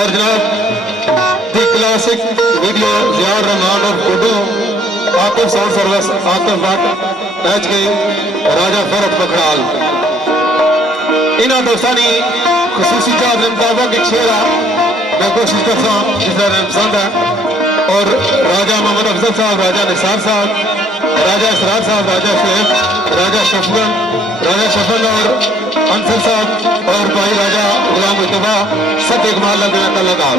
और जनाब दी classic video जियार रहमान और Guddu Atif sound service Atif Bhatt match के राजा फरत पखड़ाल इन्होंने दोस्तानी खसूसी चाहत मुताबिक एक शेर मैं कोशिश करता हूँ जिस तरह पसंद है। और राजा मोहम्मद अफजल साहब, राजा निसार साहब, राजा इसरार साहब, राजा शेख, राजा शफन और अंसर साहब और भाई राजा गुलाम मुस्तफा सब इकमाल लगा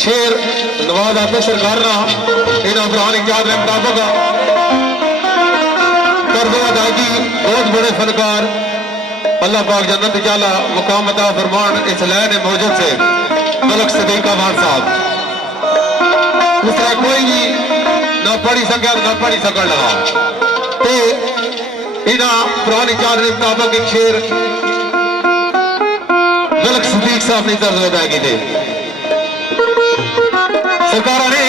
शेर नवाज आते सरकार ना इन अफरान इजाद के मुताबिक कर्ज अदायगी बहुत बड़े फनकार अल्लाह पाक जन्नत जाला मुकाम अता फरमान इस लैन मौजूद से मलक सदीक खान साहब उसका कोई भी ना पढ़ी सके ना पढ़ी सकन लगा तो इन्होंने पुरानी चार के मुताबिक एक शेर मलक सदीक साहब ने कर्ज अदायगी थे सरकार ने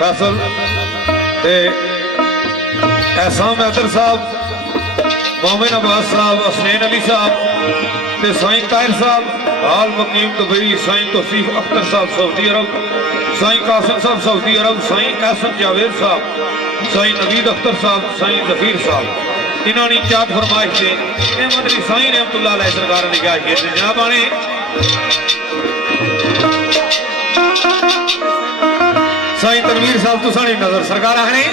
फैसल एहसान मैदर साहब, मोमिन अब्बास साहब, हसनैन अली साहब, साईं ताहिर साहब, हाल मुकीम दुबई, साईं तौसीफ अख्तर साहब सऊदी अरब, साईं कासिम साहब सऊदी अरब, साईं एहसन जावेद साहब, साईं नवीद अख्तर साहब, साईं जफीर साहब इन्होंने चाहत फरमाइश से मंत्री साईं रहमतुल्लाह अलैह सरकार ने क्या जनाब आने साईं तनवीर साहब तो साड़ी नजर सरकार आने